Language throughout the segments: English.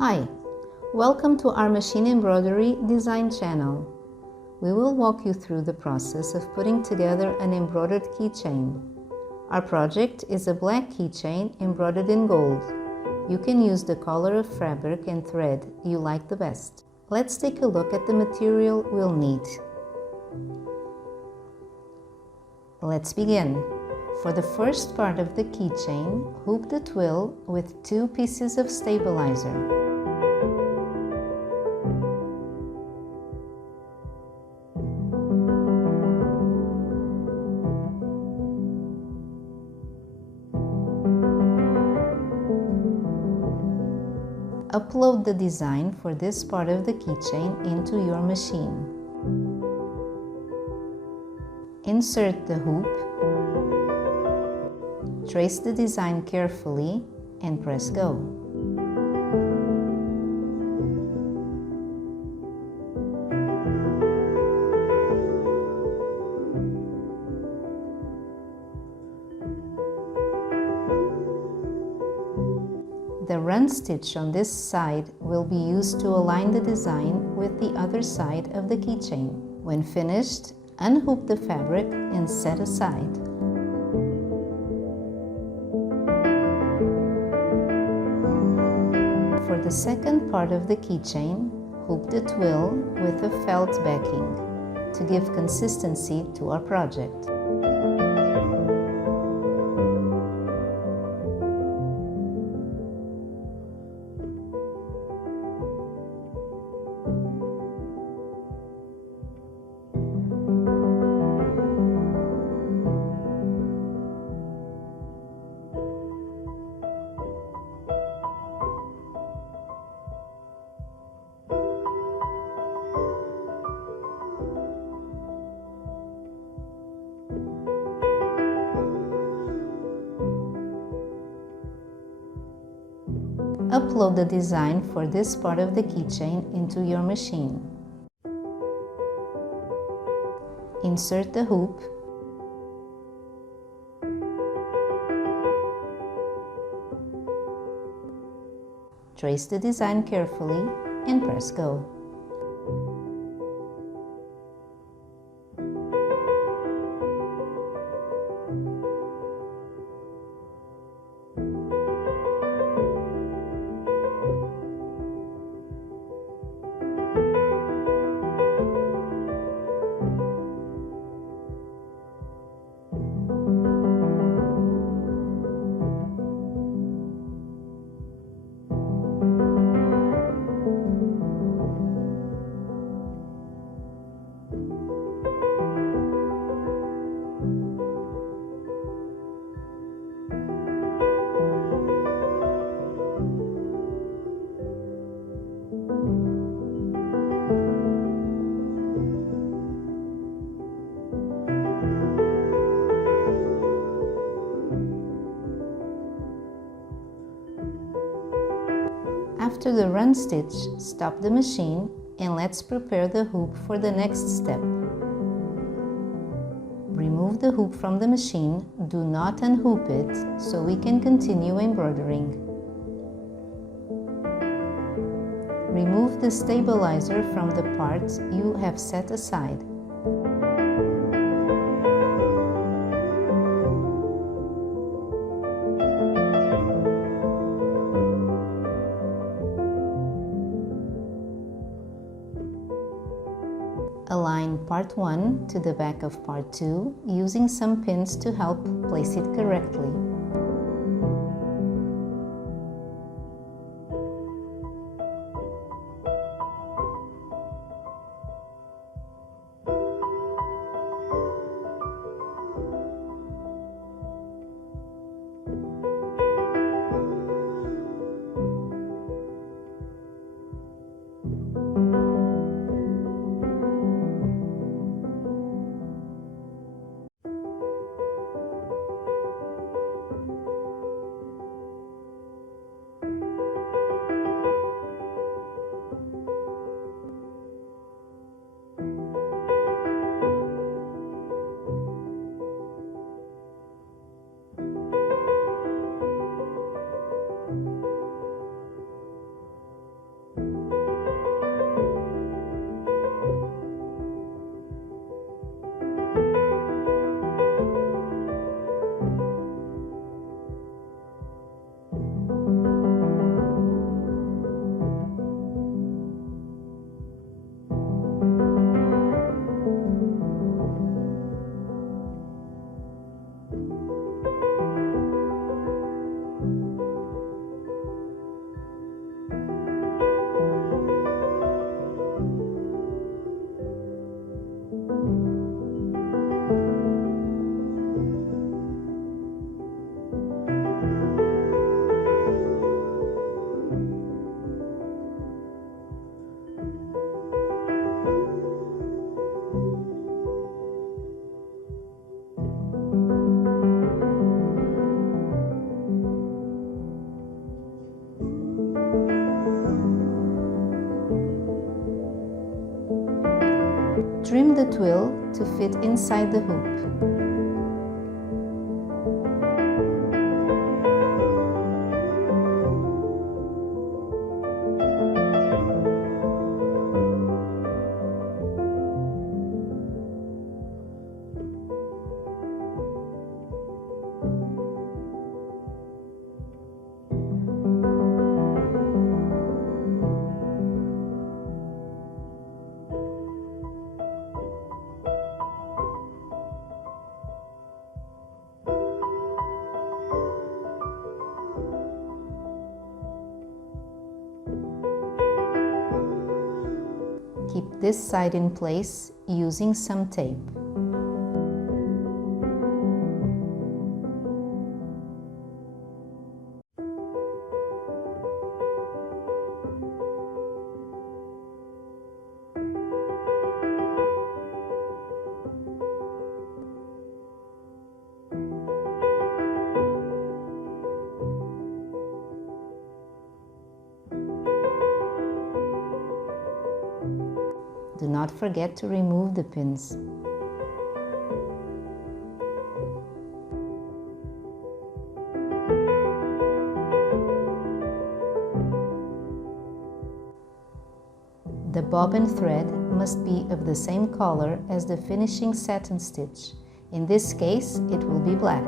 Hi, welcome to our machine embroidery design channel. We will walk you through the process of putting together an embroidered keychain. Our project is a black keychain embroidered in gold. You can use the color of fabric and thread you like the best. Let's take a look at the material we'll need. Let's begin. For the first part of the keychain, hoop the twill with 2 pieces of stabilizer. Upload the design for this part of the keychain into your machine. Insert the hoop, trace the design carefully, and press go. The run stitch on this side will be used to align the design with the other side of the keychain. When finished, unhoop the fabric and set aside. For the second part of the keychain, hoop the twill with a felt backing to give consistency to our project. Upload the design for this part of the keychain into your machine. Insert the hoop, trace the design carefully, and press go. After the run stitch, stop the machine and let's prepare the hoop for the next step. Remove the hoop from the machine, do not unhoop it, so we can continue embroidering. Remove the stabilizer from the part you have set aside. Align part 1 to the back of part 2 using some pins to help place it correctly. Trim the twill to fit inside the hoop. Keep this side in place using some tape. Do not forget to remove the pins. The bobbin thread must be of the same color as the finishing satin stitch. In this case, it will be black.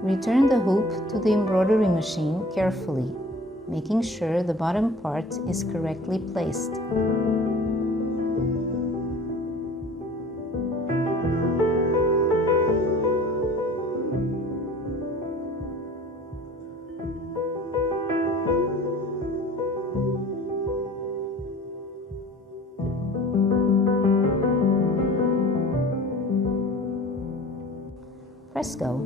Return the hoop to the embroidery machine carefully, making sure the bottom part is correctly placed. Press go.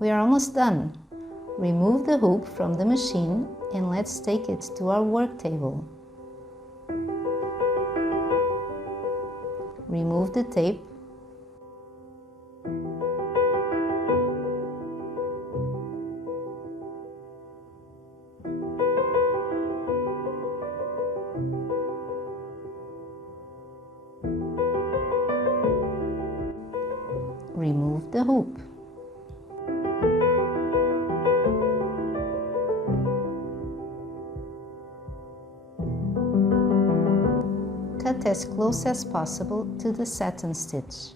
We are almost done. Remove the hoop from the machine and let's take it to our work table. Remove the tape. Remove the hoop. Cut as close as possible to the satin stitch.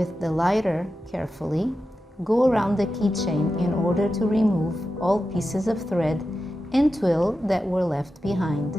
With the lighter, carefully, go around the keychain in order to remove all pieces of thread and twill that were left behind.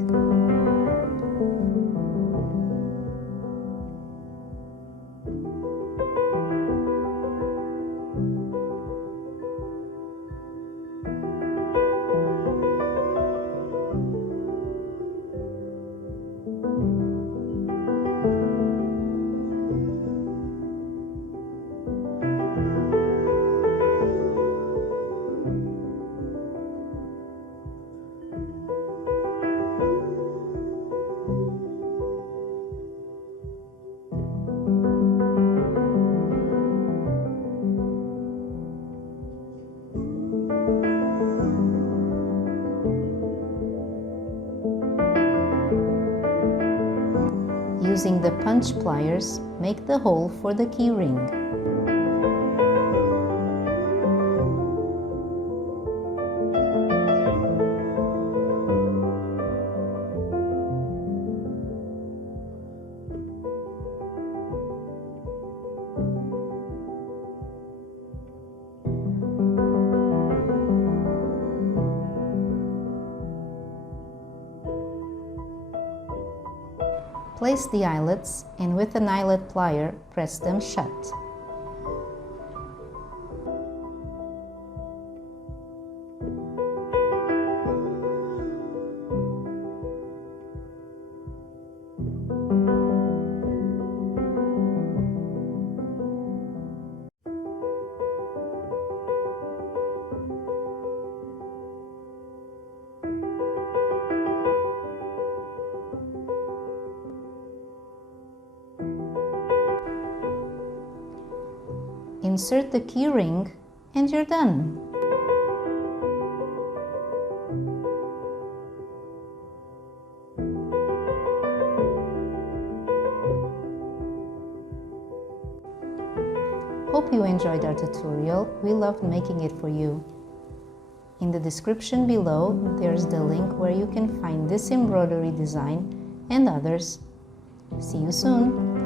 Using the punch pliers, make the hole for the key ring. Place the eyelets and with an eyelet plier, press them shut. Insert the key ring and you're done. Hope you enjoyed our tutorial. We loved making it for you. In the description below, there's the link where you can find this embroidery design and others. See you soon!